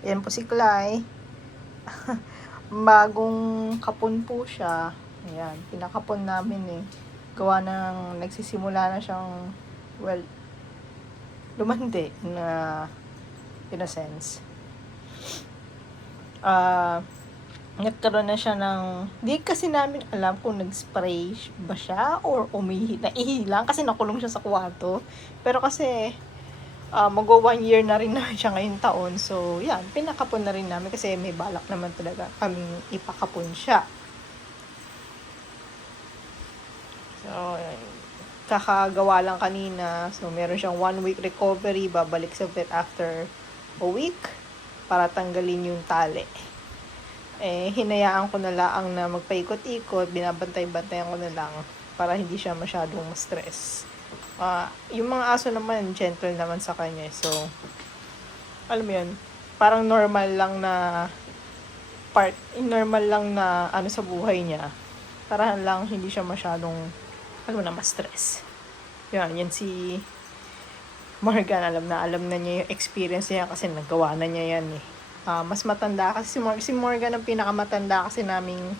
Yan po si Clay. Bagong kapon po siya. Ayan, pinakapon namin eh. Gawa ng nagsisimula na siyang, well, lumandi na in a sense. Nagkaroon na siya ng, di kasi namin alam kung nag-spray ba siya or naihi lang kasi nakulong siya sa kwarto. Pero kasi mag-1 year na rin naman siya ngayong taon. So, yan, pinakapon na rin namin kasi may balak naman talaga kaming ipakapon siya. So, kakagawa lang kanina. So, meron siyang 1 week recovery. Babalik sa vet after a week para tanggalin yung tali. Hinayaan ko na lang na magpaikot-ikot. Binabantay-bantayan ko na lang para hindi siya masyadong ma-stress. Yung mga aso naman, gentle naman sa kanya. So, alam mo yun, parang normal lang na ano sa buhay niya. Para lang hindi siya masyadong, ma-stress. Yan si Morgan, alam na niya yung experience niya kasi nagawa na niya yan eh. Mas matanda kasi si Morgan ang pinakamatanda kasi naming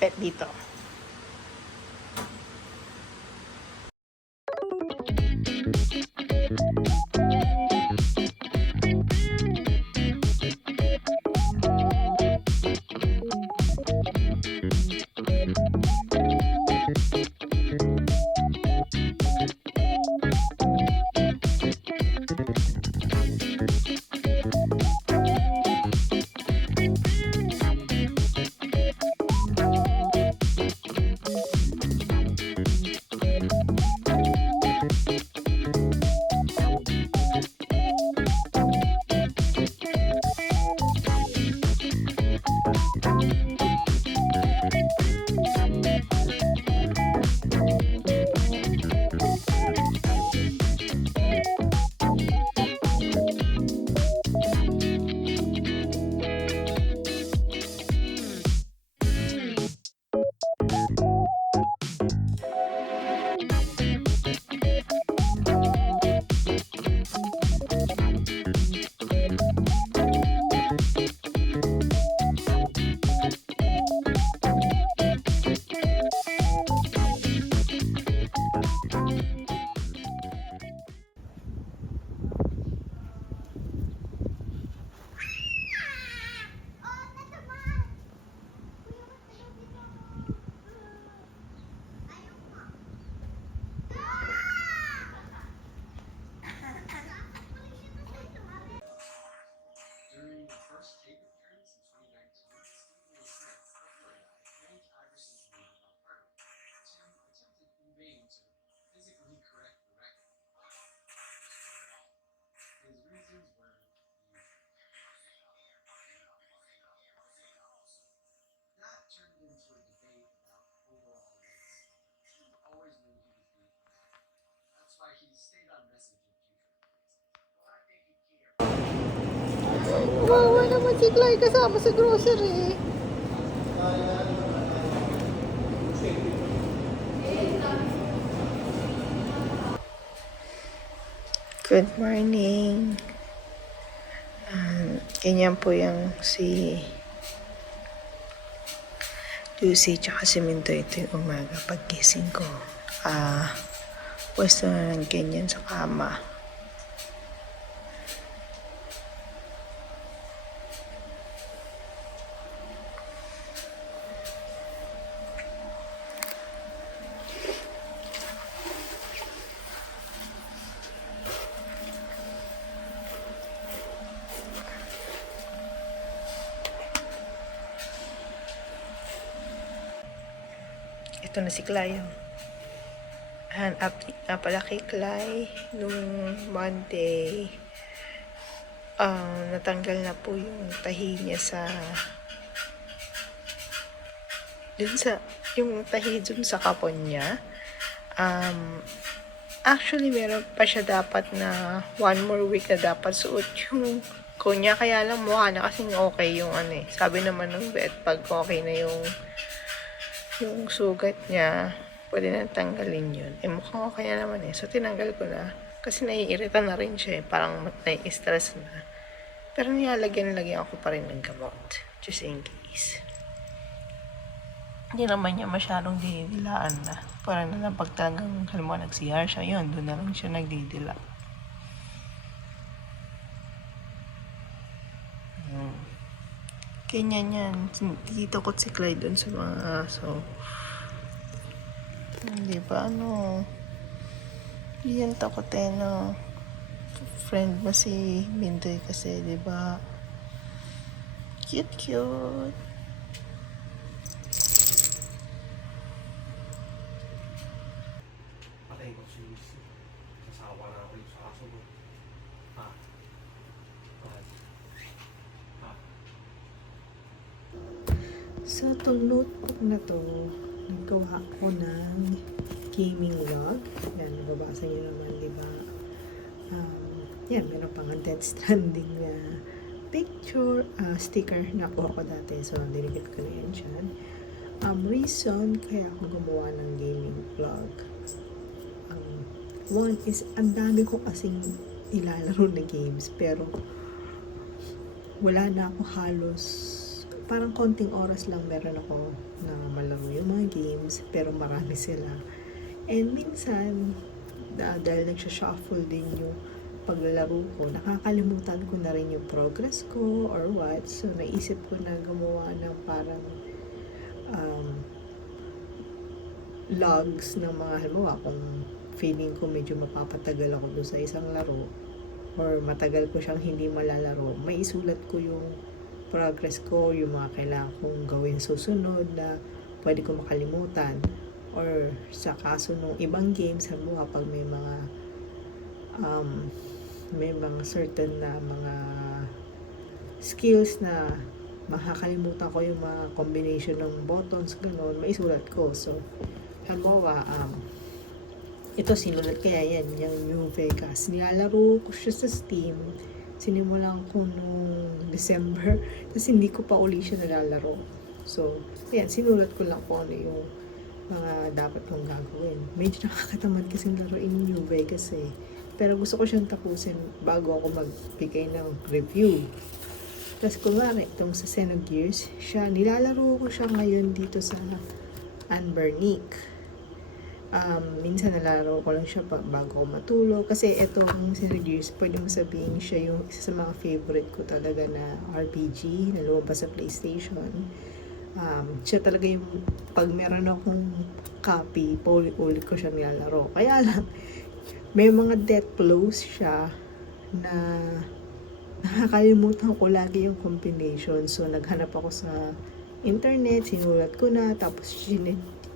pet dito. Wawa naman si Clay kasama sa grocery. Good morning. Ganyan po yung si Lucy tsaka si Minto. Ito yung umaga pagkising ko. Pwesto na lang ganyan sa kama. Ito na si Clay. Napalaki Clay nung Monday. Natanggal na po yung tahi niya yung tahi dun sa kapon niya. Actually, meron pa siya dapat na 1 more week na dapat suot yung kunya. Kaya lang mukha na kasing okay yung Sabi naman ng vet, pag okay na yung sugat niya, pwede na tanggalin yun. Mukhang okay na naman So, tinanggal ko na. Kasi naiirita na rin siya Parang nai-stress na. Pero nilagyan ako pa rin ng gamot. Just in case. Hindi naman niya masyadong dinidilaan na. Parang na lang pag talagang nag-CR siya, yun, doon na lang siya nagdidila. Ganyan yan. Dito ko si Clyde dun sa mga aso. Hindi ba, Hindi yan takot friend mo si Mindoy kasi, di ba? Cute. Patay ko si Lucy. Nasawa na ako yung sa aso mo. Ha? So, itong notebook na to, naggawa ko ng gaming log. Yan, nababasa niyo naman, di ba? Yan, meron pang Death Stranding na picture, sticker na kuha ko dati. So, dinigit ko na yan dyan. Reason kaya ako gumawa ng gaming vlog. One is, ang dami ko kasing ilalaro na games, pero wala na ako halos, parang konting oras lang meron ako na malaro yung mga games, pero marami sila. And minsan, dahil nagsha-shuffle din yung paglalaro ko, nakakalimutan ko na rin yung progress ko or what. So, naisip ko na gumawa ng parang logs ng mga halimbawa kung feeling ko medyo mapapatagal ako doon sa isang laro or matagal ko siyang hindi malalaro, may isulat ko yung progress ko, yung mga kailangan kong gawin susunod na pwede ko makalimutan. Or sa kaso ng ibang games, halimbawa pag may mga certain na mga skills na makakalimutan ko yung mga combination ng buttons, gano'n, maisulat ko. So, halimbawa, ito sinulat kaya yan, yung New Vegas. Nilalaro ko siya sa Steam. Sinimulan ko nung December. Kasi hindi ko pa uli siya nalalaro. So, ayan, sinulat ko lang po ano yung mga dapat kong gagawin. Medyo nakakatamad kasi laruin yung New Vegas eh. Pero gusto ko siyang tapusin bago ako magbigay ng review. Tapos kunwari, itong sa Xenogears, nilalaro ko siya ngayon dito sa Anbernic. Minsan nalalaro ko lang siya bago ako matulog. Kasi itong Xenogears, pwede mo sabihin siya yung isa sa mga favorite ko talaga na RPG na lumabas sa PlayStation. Siya talaga yung pag meron akong copy, paulit-ulit ko siya nilalaro. Kaya lang, may mga death blows siya na nakakalimutan ko lagi yung combination. So, naghanap ako sa internet, sinulat ko na, tapos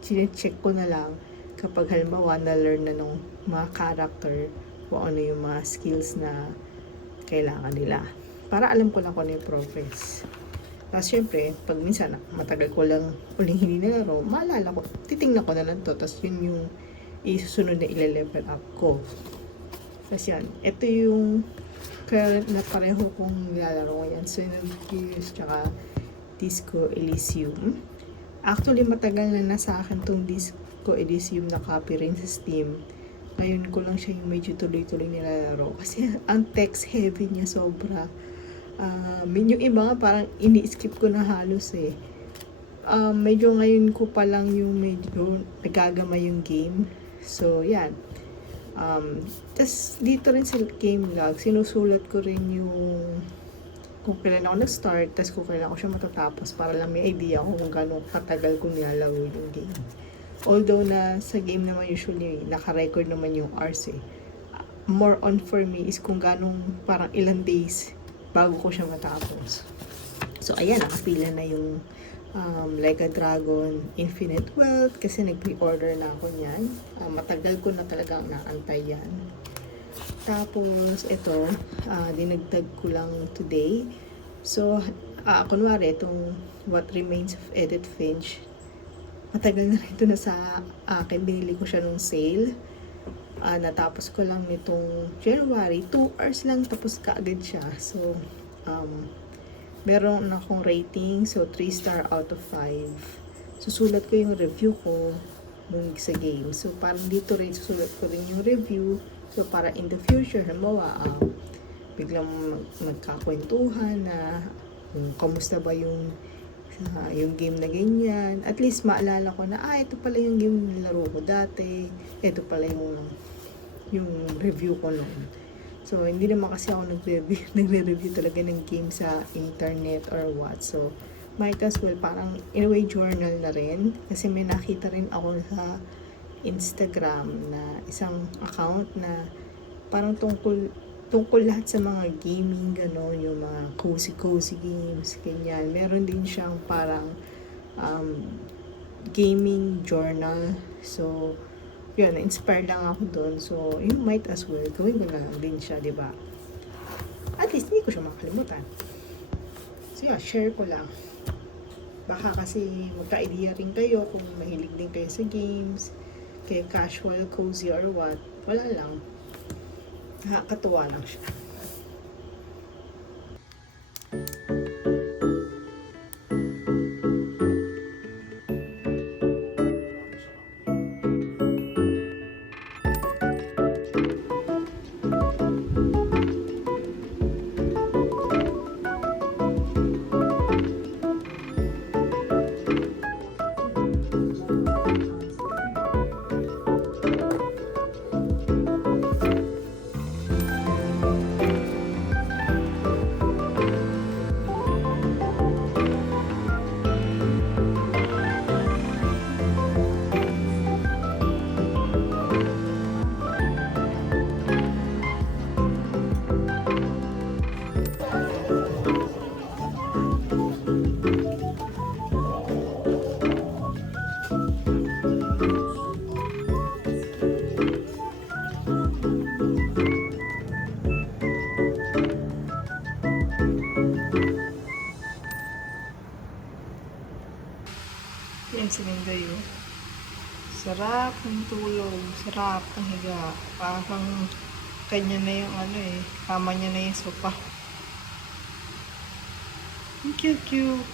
sinecheck ko na lang kapag halimbawa na-learn na ng mga character kung ano yung mga skills na kailangan nila. Para alam ko lang kung ano yung progress. Tapos syempre, pag minsan matagal ko lang uling hindi nalaro, maalala ko, titingnan ko na lang to. Tapos yun yung isusunod na ile-level up ko. Tapos yan, ito yung current na pareho kong nilalaro ngayon. Xenogears, tsaka Disco Elysium. Actually, matagal na nasa akin tong Disco Elysium na copy rin sa Steam. Ngayon ko lang siya yung medyo tuloy-tuloy nilalaro. Kasi ang text heavy niya sobra. Yung iba nga parang ini-skip ko na halos eh. Medyo ngayon ko pa lang yung medyo nagagama yung game. So, yan. Tas dito rin sa game log, sinusulat ko rin yung kung kailan ako nag-start, tas kung kailan ako siya matatapos para lang may idea ko kung gano'ng katagal ko nilalaro yung game. Although na sa game naman usually naka-record naman yung hours eh. More on for me is kung ganong parang ilang days bago ko siya matapos. So ayan, nakapila na yung Like a Dragon Infinite Wealth kasi nag-pre-order na ako niyan. Matagal ko na talagang naantay yan. Tapos ito, dinagdag ko lang today. So, kunwari itong What Remains of Edith Finch, matagal na ito na sa akin. Binili ko siya nung sale. Natapos ko lang nitong January. 2 hours lang tapos kaagad siya. So, meron akong rating. So, 3 star out of 5. Susulat ko yung review ko nung sa game. So, parang dito rin susulat ko rin yung review. So, para in the future, halimbawa, biglang magkakwentuhan na kung kamusta ba yung game na ganyan. At least maalala ko na, ito pala yung game na nilaro ko dati. Ito pala yung review ko noon. So, hindi naman kasi ako nagre-review talaga ng game sa internet or what. So, might as well, parang in a way journal na rin. Kasi may nakita rin ako sa Instagram na isang account na parang tungkol lahat sa mga gaming, gano'n, yung mga cozy games, ganyan. Meron din siyang parang gaming journal. So, yun, na-inspire lang ako doon. So, you might as well, gawin ko na lang din siya, di ba? At least, hindi ko siya makalimutan. So, yun, share ko lang. Baka kasi magka-idea rin kayo kung mahilig din kayo sa games, kaya casual, cozy, or what. Wala lang. Nakakatuwa lang siya. Yan si Linday, oh. Sarap ng tulog. Sarap ng higa. Parang kanya na yung kama niya na yung sopa. Cute.